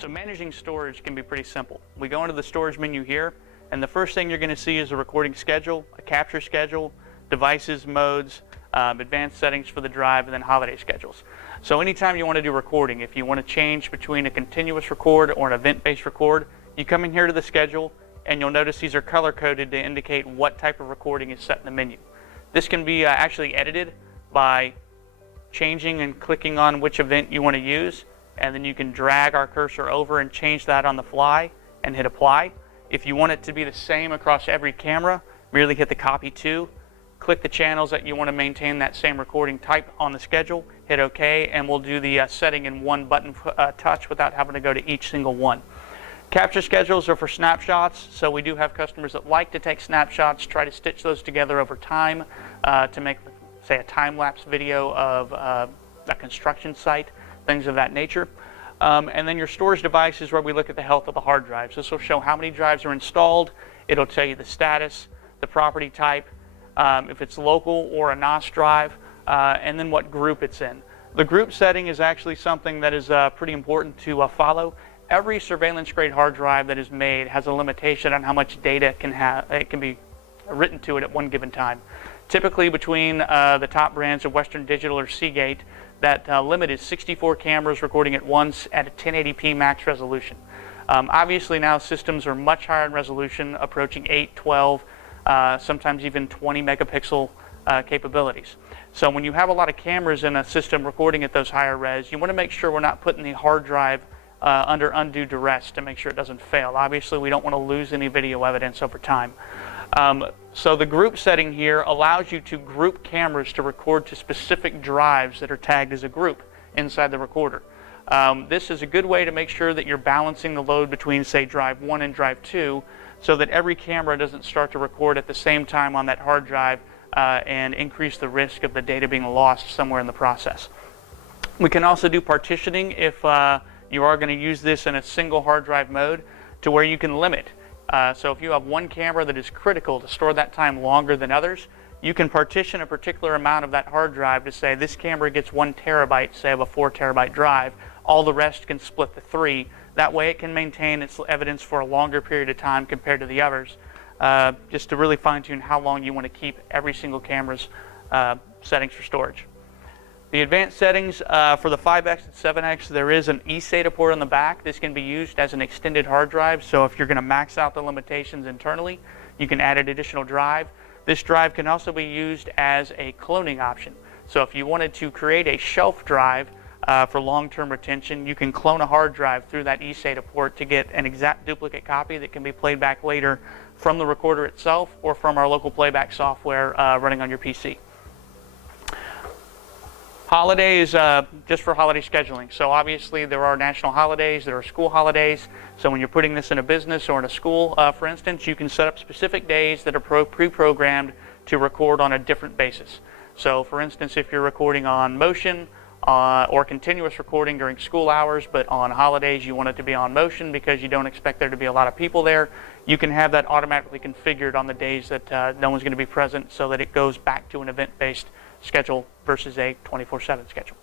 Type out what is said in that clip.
So managing storage can be pretty simple. We go into the storage menu here, and the first thing you're going to see is a recording schedule, a capture schedule, devices, modes, advanced settings for the drive, and then holiday schedules. So anytime you want to do recording, if you want to change between a continuous record or an event-based record, you come in here to the schedule, and you'll notice these are color-coded to indicate what type of recording is set in the menu. This can be actually edited by changing and clicking on which event you want to use, and then you can drag our cursor over and change that on the fly and hit apply. If you want it to be the same across every camera, merely hit the copy to, click the channels that you want to maintain that same recording type on the schedule, hit OK, and we'll do the setting in one button touch without having to go to each single one. Capture schedules are for snapshots, so we do have customers that like to take snapshots, try to stitch those together over time to make, say, a time-lapse video of a construction site, things of that nature. And then your storage device is where we look at the health of the hard drives. This will show how many drives are installed. It'll tell you the status, the property type, if it's local or a NOS drive, and then what group it's in. The group setting is actually something that is pretty important to follow. Every surveillance-grade hard drive that is made has a limitation on how much data it can be written to it at one given time. Typically, between the top brands of Western Digital or Seagate, that limit is 64 cameras recording at once at a 1080p max resolution. Obviously, now systems are much higher in resolution, approaching 8, 12, sometimes even 20 megapixel capabilities. So when you have a lot of cameras in a system recording at those higher res, you want to make sure we're not putting the hard drive under undue duress to make sure it doesn't fail. Obviously, we don't want to lose any video evidence over time. So the group setting here allows you to group cameras to record to specific drives that are tagged as a group inside the recorder. This is a good way to make sure that you're balancing the load between, say, drive 1 and drive 2, so that every camera doesn't start to record at the same time on that hard drive and increase the risk of the data being lost somewhere in the process. We can also do partitioning if you are going to use this in a single hard drive mode, to where you can limit. So if you have one camera that is critical to store that time longer than others, you can partition a particular amount of that hard drive to say this camera gets 1 terabyte, say of a 4 terabyte drive. All the rest can split the 3. That way it can maintain its evidence for a longer period of time compared to the others, just to really fine-tune how long you want to keep every single camera's settings for storage. The advanced settings for the 5X and 7X, there is an eSATA port on the back. This can be used as an extended hard drive, so if you're going to max out the limitations internally, you can add an additional drive. This drive can also be used as a cloning option. So if you wanted to create a shelf drive for long-term retention, you can clone a hard drive through that eSATA port to get an exact duplicate copy that can be played back later from the recorder itself or from our local playback software running on your PC. Holidays, just for holiday scheduling. So obviously there are national holidays, there are school holidays. So when you're putting this in a business or in a school, for instance, you can set up specific days that are pre-programmed to record on a different basis. So for instance, if you're recording on motion or continuous recording during school hours, but on holidays you want it to be on motion because you don't expect there to be a lot of people there, you can have that automatically configured on the days that no one's going to be present, so that it goes back to an event-based schedule versus a 24/7 schedule.